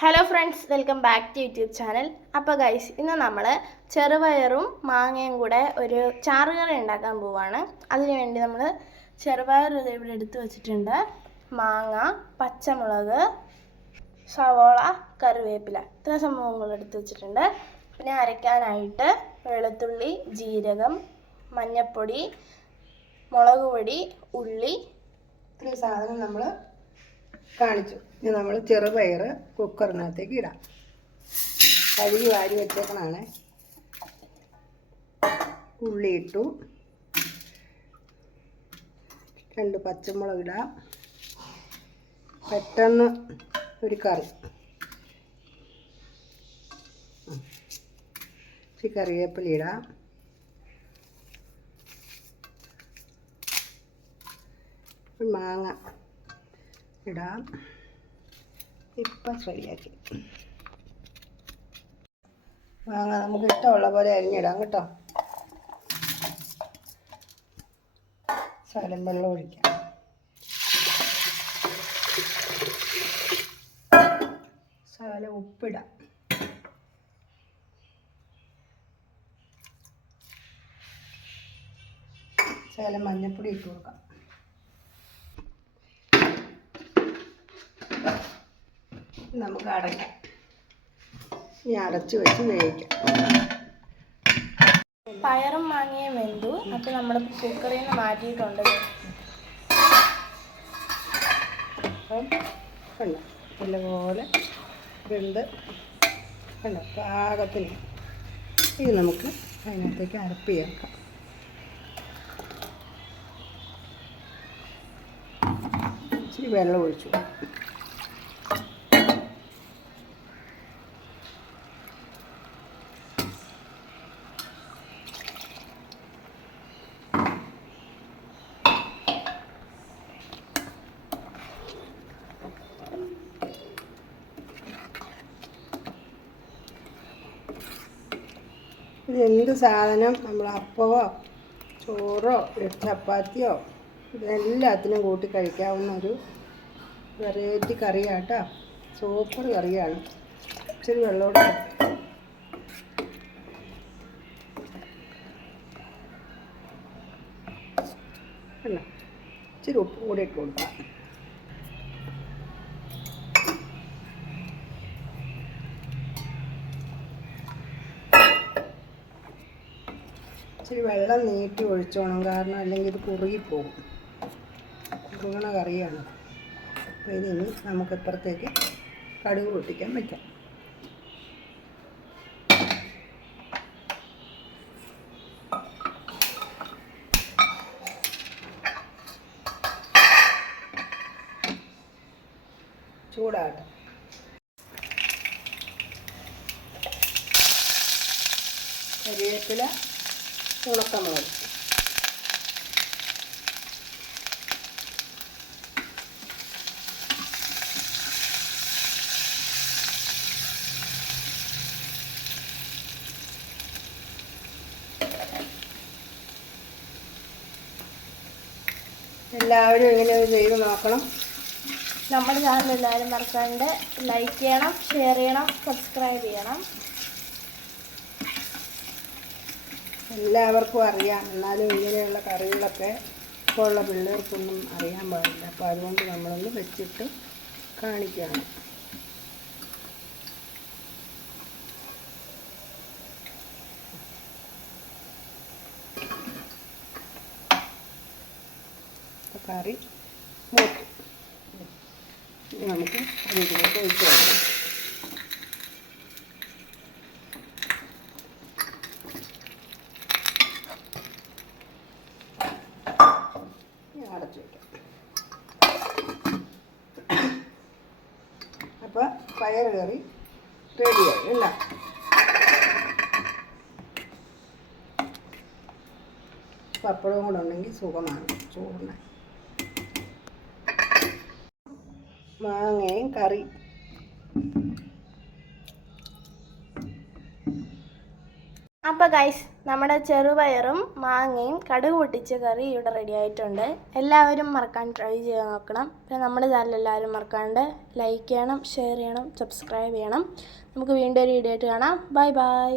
Hello friends welcome back to YouTube channel അപ്പോൾ guys ഇന്ന് നമ്മൾ ചെറുപയറും മാങ്ങയും കൂടെ ഒരു ചാറുകറി ഉണ്ടാക്കാൻ പോവാണ്. അതിനുവേണ്ടി നമ്മൾ ചെറുപയർ ഇവിടെ എടുത്ത് വെച്ചിട്ടുണ്ട്. മാങ്ങ പച്ചമുളക് സവോള കറിവേപ്പില. ഇത്ര സംഭവങ്ങൾ എടുത്ത് വെച്ചിട്ടുണ്ട്. പിന്നെ അരയ്ക്കാനായിട്ട് വെളുത്തുള്ളി ജീരകം മഞ്ഞൾപ്പൊടി മുളക് പൊടി ഉള്ളി ഇത്രയും സാധനം നമ്മൾ കാണിച്ചു. ഇനി നമ്മൾ ചെറുപയർ കുക്കറിനകത്തേക്ക് ഇടാം. കഴുകി വാരി വെച്ചേക്കണാണ്. ഉള്ളി ഇട്ടു രണ്ട് പച്ചമുളക് ഇടാം. പെട്ടെന്ന് ഒരു കറി. ഇച്ചിരി കറിവേപ്പില ഇടാം. മാങ്ങ. ഇടാം. ഇപ്പം ശരിയാക്കി മാങ്ങ നമുക്ക് ഇഷ്ടമുള്ള പോലെ അരിഞ്ഞിടാം കേട്ടോ. ശകലം വെള്ളം ഒഴിക്കാം. ഉപ്പിടാം. ശകലം മഞ്ഞപ്പൊടി ഇട്ട് കൊടുക്കാം. നമുക്ക് അടയ്ക്കാം. ഇനി അടച്ചു വെച്ച് വേവിക്കാം. പയറും മാങ്ങയും വെന്തു. അപ്പോൾ നമ്മൾ കുക്കറിൽ നിന്ന് മാറ്റിയിട്ടുണ്ട്. അപ്പം കണ്ടോ? നല്ലപോലെ വെന്ത് കണ്ടോ? പാകത്തിന് ഇത് നമുക്ക് അതിനകത്തേക്ക് അരപ്പ് ചേർക്കാം. ഇച്ചിരി വെള്ളം ഒഴിച്ചു ഇത് എന്ത് സാധനം? നമ്മൾ അപ്പവോ ചോറോ ചപ്പാത്തിയോ ഇതെല്ലാത്തിനും കൂട്ടി കഴിക്കാവുന്ന ഒരു വെറൈറ്റി കറിയാട്ടോ. സൂപ്പർ കറിയാണ്. ഇച്ചിരി വെള്ളമോടെ ഇച്ചിരി ഉപ്പ് കൂടി ഇട്ട് കൊടുക്കാം. ഇച്ചിരി വെള്ളം നീട്ടി ഒഴിച്ചോണം. കാരണം അല്ലെങ്കിൽ ഇത് കുറുകിപ്പോകും. കുറുകണ കറിയാണ്. അപ്പോൾ ഇനി നമുക്ക് ഇപ്പുറത്തേക്ക് കടുക് പൊട്ടിക്കാൻ വയ്ക്കാം ചൂടാകട്ടെ. കരിവേപ്പില ഉണക്കമുളക് എല്ലാവരും ഇങ്ങനെ ചെയ്ത് നോക്കണം. നമ്മുടെ ചാനൽ എല്ലാവരും മറക്കാണ്ട് ലൈക്ക് ചെയ്യണം ഷെയർ ചെയ്യണം സബ്സ്ക്രൈബ് ചെയ്യണം. എല്ലാവർക്കും അറിയാം. എന്നാലും ഇങ്ങനെയുള്ള കറികളൊക്കെ ഇപ്പോൾ ഉള്ള പിള്ളേർക്കൊന്നും അറിയാൻ പാടില്ല. അപ്പോൾ അതുകൊണ്ട് നമ്മളൊന്ന് വെച്ചിട്ട് കാണിക്കുകയാണ് കറി നമുക്ക് അതിലേക്ക് ഒഴിച്ചു കൊടുക്കാം ഇനി അടച്ചു വയ്ക്കാം അപ്പോൾ പയർ കറി റെഡിയായി അല്ല? പപ്പടവും കൂടെ ഉണ്ടെങ്കിൽ സുഖമാണ് ചോറിന് മാങ്ങയും കറി. അപ്പോൾ ഗൈസ് നമ്മുടെ ചെറുപയറും മാങ്ങയും കടുക് പൊട്ടിച്ച കറി ഇവിടെ റെഡി ആയിട്ടുണ്ട്. എല്ലാവരും മറക്കാൻ ട്രൈ ചെയ്ത് നോക്കണം. പിന്നെ നമ്മുടെ ചാനൽ എല്ലാവരും മറക്കാണ്ട് ലൈക്ക് ചെയ്യണം ഷെയർ ചെയ്യണം സബ്സ്ക്രൈബ് ചെയ്യണം. നമുക്ക് വീണ്ടും ഒരു വീഡിയോ ആയിട്ട് കാണാം. Bye bye